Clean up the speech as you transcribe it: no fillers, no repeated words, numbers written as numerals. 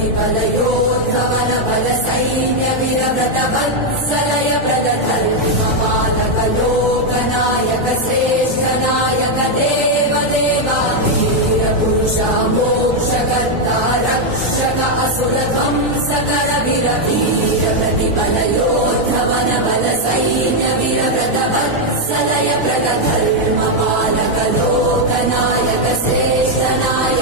प्रतिफलयोद्धवन बल सैन्य विरव्रत वत्सलय प्रदधर्मपालक लोकनायक श्रेष्ठ नायक देव देवा वीर पुरुषा मोक्षकर्ता रक्षक असुर ध्वंसकर वीर वीर प्रतिफलयोद्धवन बल सैन्य विरव्रत वत्सलय प्रदधर्मपालक लोकनायक श्रेष्ठ नायक